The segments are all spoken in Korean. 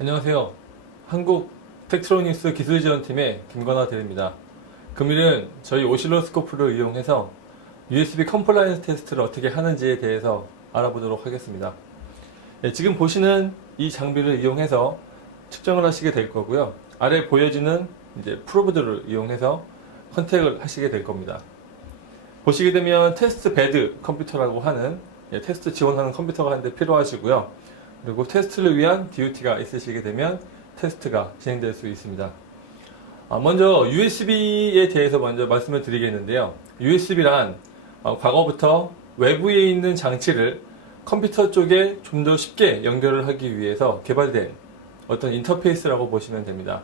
안녕하세요. 한국 텍트로닉스 기술지원팀의 김건화 대리입니다. 금일은 저희 오실로스코프를 이용해서 USB 컴플라이언스 테스트를 어떻게 하는지에 대해서 알아보도록 하겠습니다. 지금 보시는 이 장비를 이용해서 측정을 하시게 될 거고요. 아래 보여지는 프로브들을 이용해서 컨택을 하시게 될 겁니다. 보시게 되면 테스트 베드 컴퓨터라고 하는 테스트 지원하는 컴퓨터가 한 대 필요하시고요. 그리고 테스트를 위한 DUT가 있으시게 되면 테스트가 진행될 수 있습니다. 먼저 USB에 대해서 먼저 말씀을 드리겠는데요. USB란 과거부터 외부에 있는 장치를 컴퓨터 쪽에 좀 더 쉽게 연결을 하기 위해서 개발된 어떤 인터페이스라고 보시면 됩니다.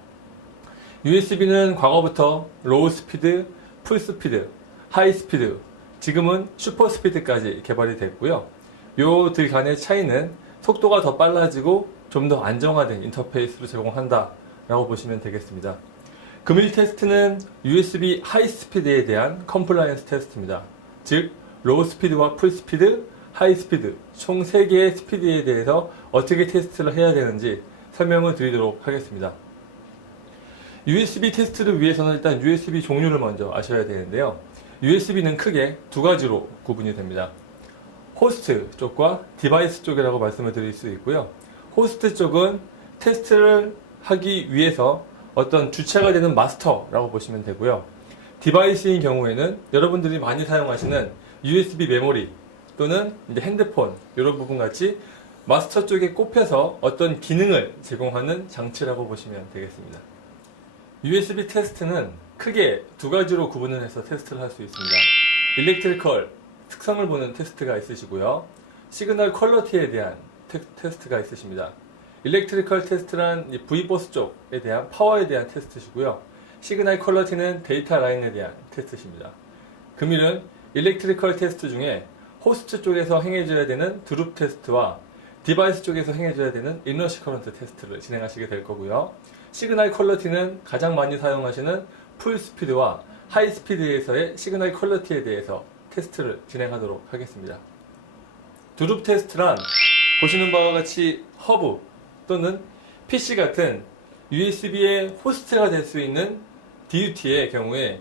USB는 과거부터 로우 스피드, 풀 스피드, 하이 스피드, 지금은 슈퍼 스피드까지 개발이 됐고요. 요들 간의 차이는 속도가 더 빨라지고 좀 더 안정화된 인터페이스로 제공한다 라고 보시면 되겠습니다. 금일 테스트는 USB 하이 스피드에 대한 컴플라이언스 테스트입니다. 즉 로우 스피드와 풀 스피드, 하이 스피드 총 3개의 스피드에 대해서 어떻게 테스트를 해야 되는지 설명을 드리도록 하겠습니다. USB 테스트를 위해서는 일단 USB 종류를 먼저 아셔야 되는데요. USB는 크게 두 가지로 구분이 됩니다. 호스트 쪽과 디바이스 쪽이라고 말씀을 드릴 수 있고요. 호스트 쪽은 테스트를 하기 위해서 어떤 주체가 되는 마스터라고 보시면 되고요. 디바이스인 경우에는 여러분들이 많이 사용하시는 USB 메모리 또는 핸드폰 이런 부분 같이 마스터 쪽에 꼽혀서 어떤 기능을 제공하는 장치라고 보시면 되겠습니다. USB 테스트는 크게 두 가지로 구분을 해서 테스트를 할 수 있습니다. 일렉트리컬 특성을 보는 테스트가 있으시고요. 시그널 퀄러티에 대한 테스트가 있으십니다. 일렉트리컬 테스트란 V버스 쪽에 대한 파워에 대한 테스트시고요. 시그널 퀄러티는 데이터 라인에 대한 테스트십니다. 금일은 일렉트리컬 테스트 중에 호스트 쪽에서 행해줘야 되는 드룹 테스트와 디바이스 쪽에서 행해줘야 되는 이너시 커런트 테스트를 진행하시게 될 거고요. 시그널 퀄러티는 가장 많이 사용하시는 풀 스피드와 하이 스피드에서의 시그널 퀄러티에 대해서 테스트를 진행하도록 하겠습니다. 드룹 테스트란 보시는 바와 같이 허브 또는 PC 같은 USB의 호스트가 될 수 있는 DUT의 경우에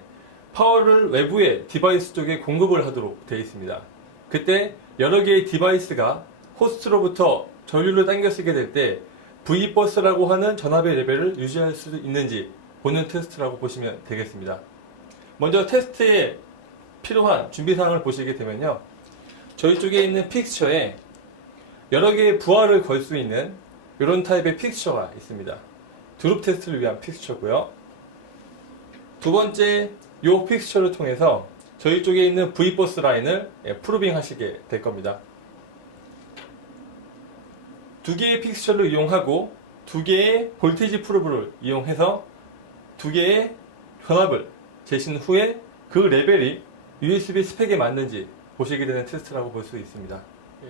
파워를 외부의 디바이스 쪽에 공급을 하도록 되어 있습니다. 그때 여러 개의 디바이스가 호스트로부터 전류를 당겨 쓰게 될 때 V버스라고 하는 전압의 레벨을 유지할 수 있는지 보는 테스트라고 보시면 되겠습니다. 먼저 테스트에 필요한 준비사항을 보시게 되면요. 저희 쪽에 있는 픽스처에 여러 개의 부하를 걸 수 있는 이런 타입의 픽스처가 있습니다. 드룹 테스트를 위한 픽스처고요. 두 번째, 이 픽스처를 통해서 저희 쪽에 있는 V버스 라인을 프로빙 하시게 될 겁니다. 두 개의 픽스처를 이용하고 두 개의 볼테이지 프로브를 이용해서 두 개의 전압을 재신 후에 그 레벨이 USB 스펙에 맞는지 보시게 되는 테스트라고 볼 수 있습니다.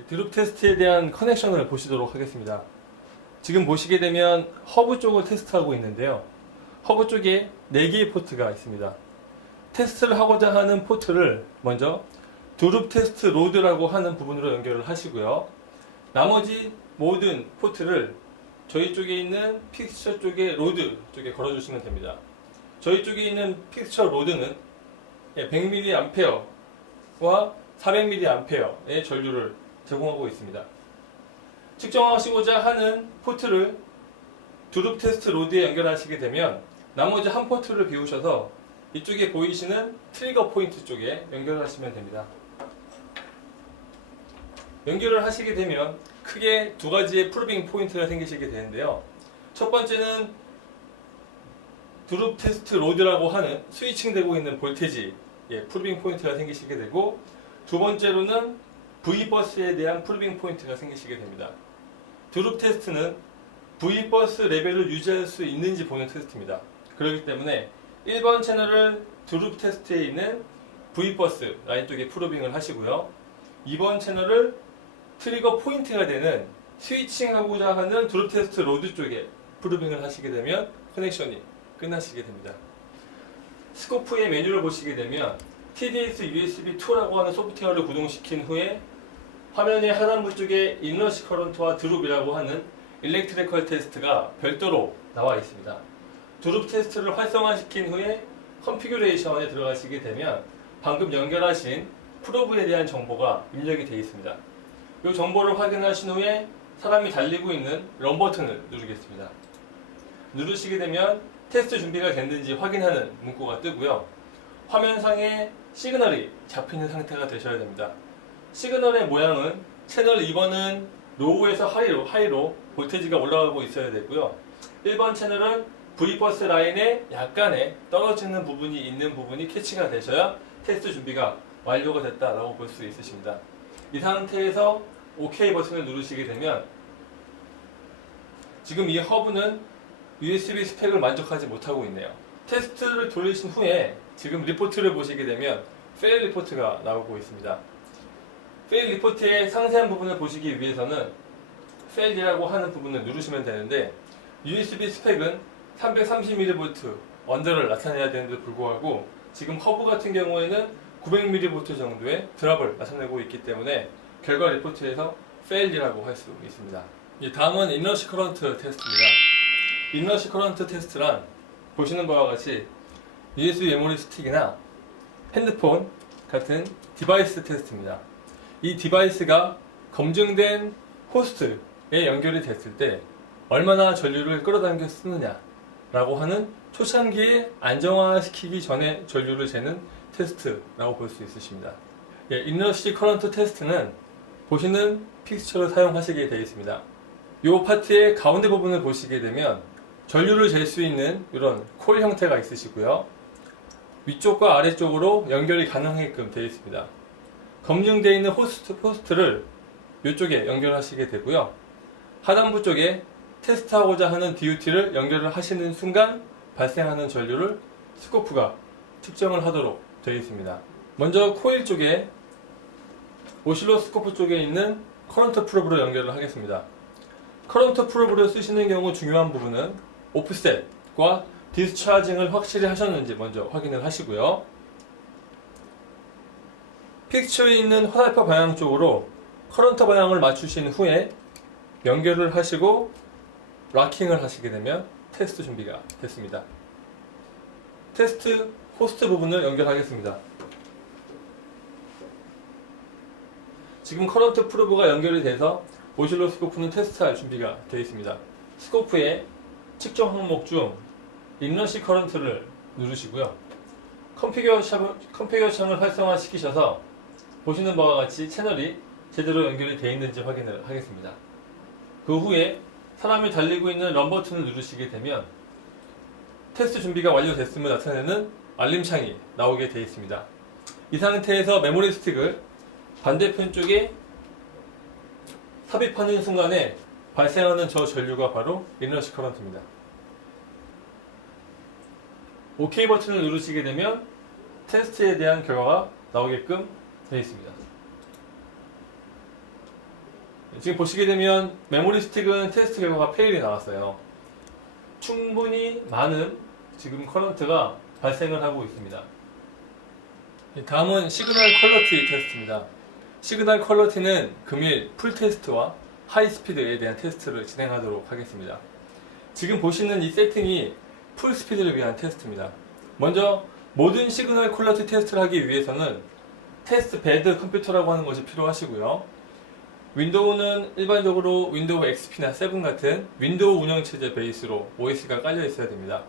드룹 테스트에 대한 커넥션을 보시도록 하겠습니다. 지금 보시게 되면 허브 쪽을 테스트하고 있는데요. 허브 쪽에 4개의 포트가 있습니다. 테스트를 하고자 하는 포트를 먼저 드룹 테스트 로드라고 하는 부분으로 연결을 하시고요. 나머지 모든 포트를 저희 쪽에 있는 픽스처 쪽에 로드 쪽에 걸어주시면 됩니다. 저희 쪽에 있는 픽스처 로드는 100mAh와 400mAh의 전류를 제공하고 있습니다. 측정하시고자 하는 포트를 드룹 테스트 로드에 연결하시게 되면 나머지 한 포트를 비우셔서 이쪽에 보이시는 트리거 포인트 쪽에 연결하시면 됩니다. 연결을 하시게 되면 크게 두 가지의 프로빙 포인트가 생기시게 되는데요. 첫 번째는 드룹 테스트 로드라고 하는 스위칭되고 있는 볼테지 프로빙 포인트가 생기시게 되고, 두 번째로는 V버스에 대한 프로빙 포인트가 생기시게 됩니다. 드룹 테스트는 V버스 레벨을 유지할 수 있는지 보는 테스트입니다. 그렇기 때문에 1번 채널을 드룹 테스트에 있는 V버스 라인 쪽에 프로빙을 하시고요. 2번 채널을 트리거 포인트가 되는 스위칭하고자 하는 드룹 테스트 로드 쪽에 프로빙을 하시게 되면 커넥션이 끝나시게 됩니다. 스코프의 메뉴를 보시게 되면 TDS USB2라고 하는 소프트웨어를 구동시킨 후에 화면의 하단부 쪽에 이너시 커런트와 드룹이라고 하는 일렉트리컬 테스트가 별도로 나와 있습니다. 두룹 테스트를 활성화시킨 후에 컨피규레이션에 들어가시게 되면 방금 연결하신 프로브에 대한 정보가 입력이 되어 있습니다. 이 정보를 확인하신 후에 사람이 달리고 있는 런 버튼을 누르겠습니다. 누르시게 되면 테스트 준비가 됐는지 확인하는 문구가 뜨고요. 화면상에 시그널이 잡히는 상태가 되셔야 됩니다. 시그널의 모양은 채널 2번은 로우에서 하이로 볼테이지가 올라가고 있어야 되고요. 1번 채널은 V버스 라인에 약간의 떨어지는 부분이 있는 부분이 캐치가 되셔야 테스트 준비가 완료가 됐다라고 볼 수 있으십니다. 이 상태에서 OK 버튼을 누르시게 되면 지금 이 허브는 USB 스펙을 만족하지 못하고 있네요. 테스트를 돌리신 후에 지금 리포트를 보시게 되면 페일 리포트가 나오고 있습니다. 페일 리포트의 상세한 부분을 보시기 위해서는 페일이라고 하는 부분을 누르시면 되는데 USB 스펙은 330mV 언더를 나타내야 되는데 불구하고 지금 허브 같은 경우에는 900mV 정도의 드랍을 나타내고 있기 때문에 결과 리포트에서 페일이라고 할 수 있습니다. 다음은 인러시 커런트 테스트입니다. 인러시 커런트 테스트란 보시는 바와 같이 USB 메모리 스틱이나 핸드폰 같은 디바이스 테스트입니다. 이 디바이스가 검증된 호스트에 연결이 됐을 때 얼마나 전류를 끌어당겨 쓰느냐 라고 하는 초창기에 안정화시키기 전에 전류를 재는 테스트라고 볼 수 있으십니다. 인러시 커런트 테스트는 보시는 픽스처를 사용하시게 되어 있습니다. 이 파트의 가운데 부분을 보시게 되면 전류를 잴 수 있는 이런 콜 형태가 있으시고요. 위쪽과 아래쪽으로 연결이 가능하게끔 되어 있습니다. 검증되어 있는 호스트를 이쪽에 연결하시게 되고요. 하단부 쪽에 테스트하고자 하는 DUT를 연결을 하시는 순간 발생하는 전류를 스코프가 측정을 하도록 되어 있습니다. 먼저 코일 쪽에 오실로스코프 쪽에 있는 커런트 프로브로 연결을 하겠습니다. 커런트 프로브를 쓰시는 경우 중요한 부분은 오프셋과 디스차징을 확실히 하셨는지 먼저 확인을 하시고요. 픽처에 있는 화살표 방향 쪽으로 커런트 방향을 맞추신 후에 연결을 하시고 락킹을 하시게 되면 테스트 준비가 됐습니다. 테스트 호스트 부분을 연결하겠습니다. 지금 커런트 프로브가 연결이 돼서 오실로스코프는 테스트할 준비가 되어 있습니다. 스코프의 측정 항목 중 인러시 커런트를 누르시고요. 컨피규어창을 활성화시키셔서 보시는 바와 같이 채널이 제대로 연결이 되어 있는지 확인을 하겠습니다. 그 후에 사람이 달리고 있는 런 버튼을 누르시게 되면 테스트 준비가 완료됐음을 나타내는 알림창이 나오게 되어 있습니다. 이 상태에서 메모리 스틱을 반대편 쪽에 삽입하는 순간에 발생하는 저 전류가 바로 인러시 커런트입니다. OK 버튼을 누르시게 되면 테스트에 대한 결과가 나오게끔 되어 있습니다. 지금 보시게 되면 메모리 스틱은 테스트 결과가 페일이 나왔어요. 충분히 많은 지금 커런트가 발생을 하고 있습니다. 다음은 시그널 퀄러티 테스트입니다. 시그널 퀄러티는 금일 풀 테스트와 하이 스피드에 대한 테스트를 진행하도록 하겠습니다. 지금 보시는 이 세팅이 풀 스피드를 위한 테스트입니다. 먼저 모든 시그널 퀄러티 테스트를 하기 위해서는 테스트 베드 컴퓨터라고 하는 것이 필요하시고요. 윈도우는 일반적으로 윈도우 XP나 7 같은 윈도우 운영체제 베이스로 OS가 깔려 있어야 됩니다.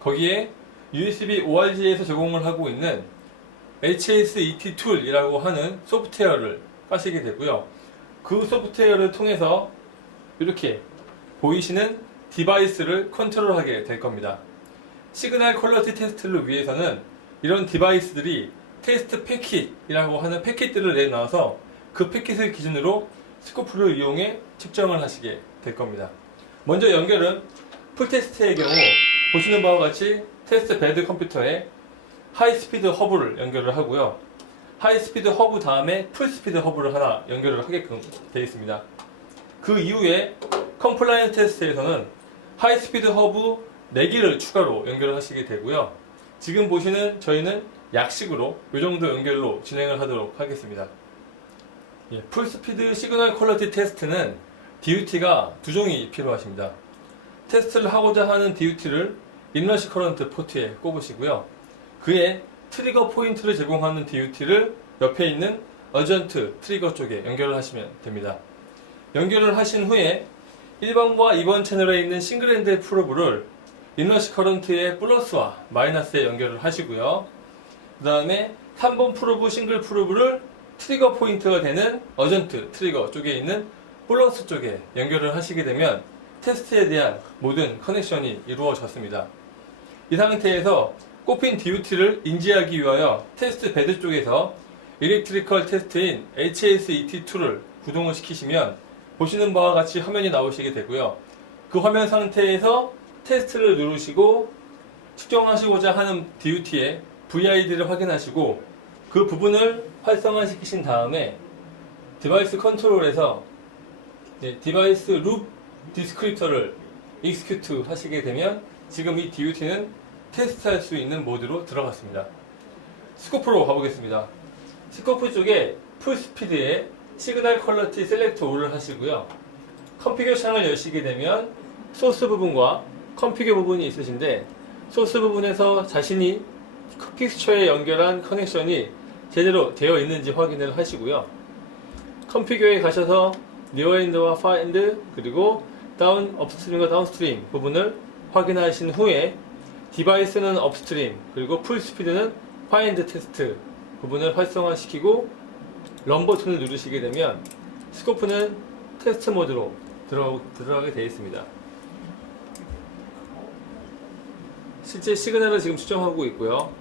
거기에 USB ORG에서 제공을 하고 있는 HSET 툴이라고 하는 소프트웨어를 까시게 되고요. 그 소프트웨어를 통해서 이렇게 보이시는 디바이스를 컨트롤하게 될 겁니다. 시그널 퀄러티 테스트를 위해서는 이런 디바이스들이 테스트 패킷이라고 하는 패킷들을 내놔서 그 패킷을 기준으로 스코프를 이용해 측정을 하시게 될 겁니다. 먼저 연결은 풀 테스트의 경우 보시는 바와 같이 테스트 베드 컴퓨터에 하이스피드 허브를 연결을 하고요. 하이스피드 허브 다음에 풀스피드 허브를 하나 연결을 하게끔 되어 있습니다. 그 이후에 컴플라이언스 테스트에서는 하이스피드 허브 4개를 추가로 연결을 하시게 되고요. 지금 보시는 저희는 약식으로 이 정도 연결로 진행을 하도록 하겠습니다. 풀스피드 시그널 퀄러티 테스트는 DUT가 두 종이 필요하십니다. 테스트를 하고자 하는 DUT를 인러시 커런트 포트에 꼽으시고요. 그에 트리거 포인트를 제공하는 DUT를 옆에 있는 어전트 트리거 쪽에 연결을 하시면 됩니다. 연결을 하신 후에 1번과 2번 채널에 있는 싱글핸드 프로브를 인러시 커런트의 플러스와 마이너스에 연결을 하시고요. 그 다음에 3번 프로브 싱글 프로브를 트리거 포인트가 되는 어전트 트리거 쪽에 있는 플러스 쪽에 연결을 하시게 되면 테스트에 대한 모든 커넥션이 이루어졌습니다. 이 상태에서 꼽힌 DUT를 인지하기 위하여 테스트 베드 쪽에서 일렉트리컬 테스트인 HSET2를 구동을 시키시면 보시는 바와 같이 화면이 나오시게 되고요. 그 화면 상태에서 테스트를 누르시고 측정하시고자 하는 DUT의 VID를 확인하시고 그 부분을 활성화시키신 다음에 디바이스 컨트롤에서 디바이스 룹 디스크립터를 execute 하시게 되면 지금 이 DUT는 테스트할 수 있는 모드로 들어갔습니다. 스코프로 가보겠습니다. 스코프 쪽에 풀스피드에 시그널 퀄리티 셀렉트 올을 하시고요. 컨피규어 창을 여시게 되면 소스 부분과 컨피규어 부분이 있으신데 소스 부분에서 자신이 픽스처에 연결한 커넥션이 제대로 되어 있는지 확인을 하시고요. 컨피규어에 가셔서 니어엔드와 파엔드 그리고 다운 업스트림과 다운스트림 부분을 확인하신 후에 디바이스는 업스트림 그리고 풀스피드는 파인드 테스트 부분을 활성화시키고 런 버튼을 누르시게 되면 스코프는 테스트 모드로 들어가게 되어 있습니다. 실제 시그널을 지금 측정하고 있고요.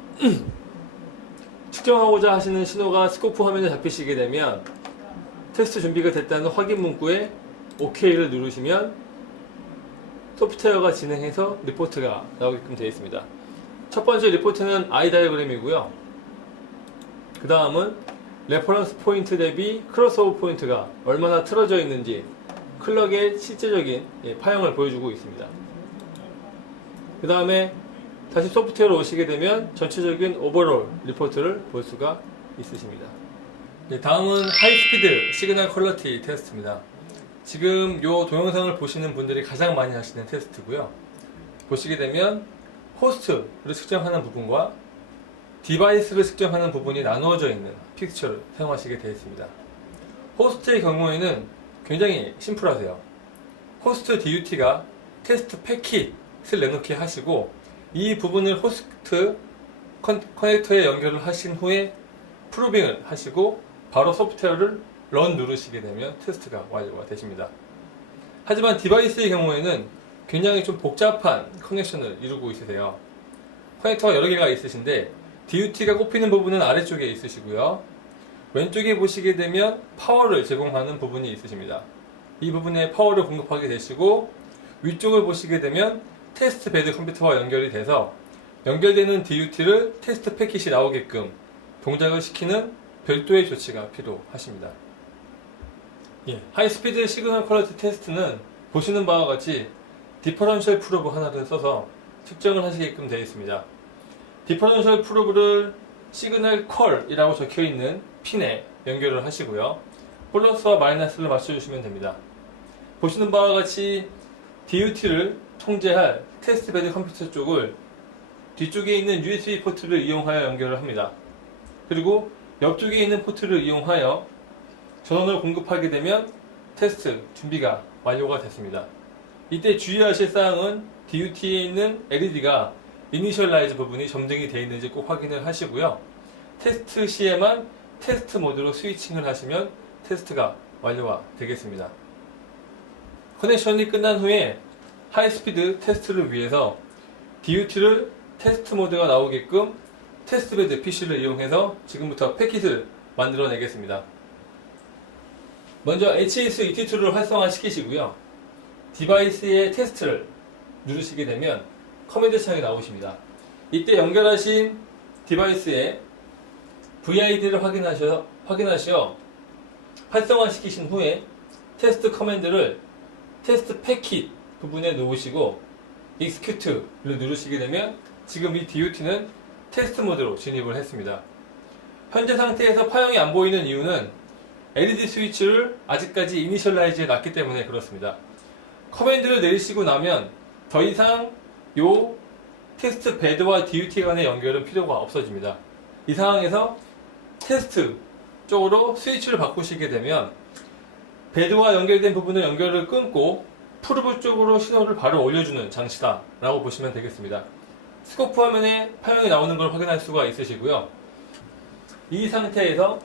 측정하고자 하시는 신호가 스코프 화면에 잡히시게 되면 테스트 준비가 됐다는 확인 문구에 OK를 누르시면 소프트웨어가 진행해서 리포트가 나오게끔 되어 있습니다. 첫 번째 리포트는 I 다이어그램이고요. 그 다음은 레퍼런스 포인트 대비 크로스오버 포인트가 얼마나 틀어져 있는지 클럭의 실제적인 파형을 보여주고 있습니다. 그 다음에 다시 소프트웨어로 오시게 되면 전체적인 오버롤 리포트를 볼 수가 있으십니다. 다음은 하이스피드 시그널 퀄리티 테스트입니다. 지금 이 동영상을 보시는 분들이 가장 많이 하시는 테스트고요. 보시게 되면 호스트를 측정하는 부분과 디바이스를 측정하는 부분이 나누어져 있는 픽스처를 사용하시게 되어 있습니다. 호스트의 경우에는 굉장히 심플하세요. 호스트 DUT가 테스트 패킷을 내놓게 하시고 이 부분을 호스트 커넥터에 연결을 하신 후에 프로빙을 하시고 바로 소프트웨어를 런 누르시게 되면 테스트가 완료가 되십니다. 하지만 디바이스의 경우에는 굉장히 좀 복잡한 커넥션을 이루고 있으세요. 커넥터가 여러 개가 있으신데 DUT가 꼽히는 부분은 아래쪽에 있으시고요. 왼쪽에 보시게 되면 파워를 제공하는 부분이 있으십니다. 이 부분에 파워를 공급하게 되시고 위쪽을 보시게 되면 테스트 베드 컴퓨터와 연결이 돼서 연결되는 DUT를 테스트 패킷이 나오게끔 동작을 시키는 별도의 조치가 필요하십니다. 하이스피드 시그널 퀄리티 테스트는 보시는 바와 같이 디퍼런셜 프로브 하나를 써서 측정을 하시게끔 되어 있습니다. 디퍼런셜 프로브를 시그널 퀄이라고 적혀있는 핀에 연결을 하시고요. 플러스와 마이너스를 맞춰주시면 됩니다. 보시는 바와 같이 DUT를 통제할 테스트 베드 컴퓨터 쪽을 뒤쪽에 있는 USB 포트를 이용하여 연결을 합니다. 그리고 옆쪽에 있는 포트를 이용하여 전원을 공급하게 되면 테스트 준비가 완료가 됐습니다. 이때 주의하실 사항은 DUT에 있는 LED가 이니셜라이즈 부분이 점등이 되어 있는지 꼭 확인을 하시고요. 테스트 시에만 테스트 모드로 스위칭을 하시면 테스트가 완료가 되겠습니다. 커넥션이 끝난 후에 하이스피드 테스트를 위해서 DUT를 테스트 모드가 나오게끔 테스트베드 PC를 이용해서 지금부터 패킷을 만들어내겠습니다. 먼저 HSET2를 활성화시키시고요. 디바이스의 테스트를 누르시게 되면 커맨드 창이 나오십니다. 이때 연결하신 디바이스의 VID를 확인하셔 활성화시키신 후에 테스트 커맨드를 테스트 패킷 부분에 놓으시고 execute를 누르시게 되면 지금 이 DUT는 테스트 모드로 진입을 했습니다. 현재 상태에서 파형이 안 보이는 이유는 LED 스위치를 아직까지 이니셜라이즈해 놨기 때문에 그렇습니다. 커맨드를 내리시고 나면 더 이상 요 테스트 베드와 DUT 간의 연결은 필요가 없어집니다. 이 상황에서 테스트 쪽으로 스위치를 바꾸시게 되면 베드와 연결된 부분을 연결을 끊고 프로브 쪽으로 신호를 바로 올려주는 장치다 라고 보시면 되겠습니다. 스코프 화면에 파형이 나오는 걸 확인할 수가 있으시고요. 이 상태에서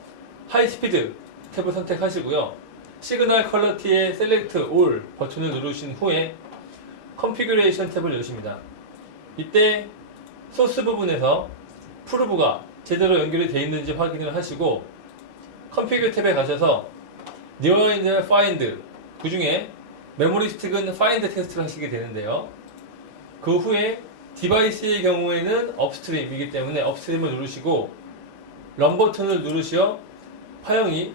하이스피드 탭을 선택하시고요. 시그널 퀄러티의 셀렉트 올 버튼을 누르신 후에 컨피규레이션 탭을 여십니다. 이때 소스 부분에서 프로브가 제대로 연결이 되어 있는지 확인을 하시고 컨피규 탭에 가셔서 Near in Find 그 중에 메모리 스틱은 Find 테스트를 하시게 되는데요. 그 후에 디바이스의 경우에는 업스트림이기 때문에 업스트림을 누르시고 런 버튼을 누르시어 파형이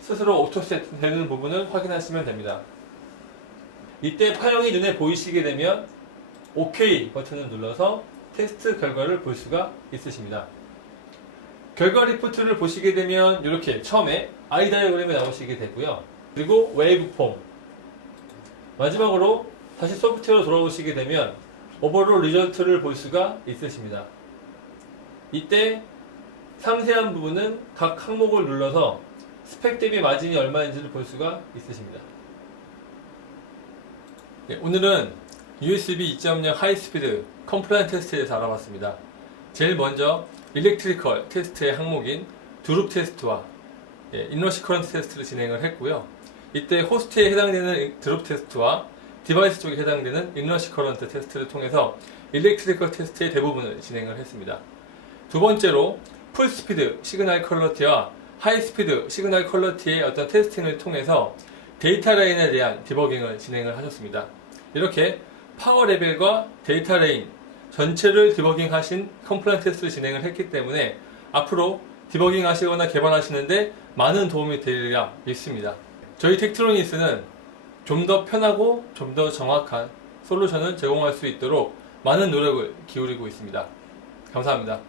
스스로 오토셋 되는 부분을 확인하시면 됩니다. 이때 파형이 눈에 보이시게 되면 OK 버튼을 눌러서 테스트 결과를 볼 수가 있으십니다. 결과 리포트를 보시게 되면 이렇게 처음에 I 다이어그램이 나오시게 되고요. 그리고 웨이브폼, 마지막으로 다시 소프트웨어로 돌아오시게 되면 오버롤 리절트를 볼 수가 있으십니다. 이때 상세한 부분은 각 항목을 눌러서 스펙 대비 마진이 얼마인지를 볼 수가 있으십니다. 네, 오늘은 USB 2.0 하이스피드 컴플라이언 테스트에 대해서 알아봤습니다. 제일 먼저 일렉트리컬 테스트의 항목인 드룹 테스트와 인러시 커런트 테스트를 진행을 했고요. 이때 호스트에 해당되는 드롭 테스트와 디바이스 쪽에 해당되는 인러시 커런트 테스트를 통해서 일렉트리컬 테스트의 대부분을 진행을 했습니다. 두 번째로 풀스피드 시그널 퀄러티와 하이스피드 시그널 퀄러티의 어떤 테스팅을 통해서 데이터 레인에 대한 디버깅을 진행을 하셨습니다. 이렇게 파워 레벨과 데이터 레인 전체를 디버깅 하신 컴플라이언트 테스트를 진행을 했기 때문에 앞으로 디버깅 하시거나 개발하시는데 많은 도움이 되리라 믿습니다. 저희 텍트로니스는 좀 더 편하고 좀 더 정확한 솔루션을 제공할 수 있도록 많은 노력을 기울이고 있습니다. 감사합니다.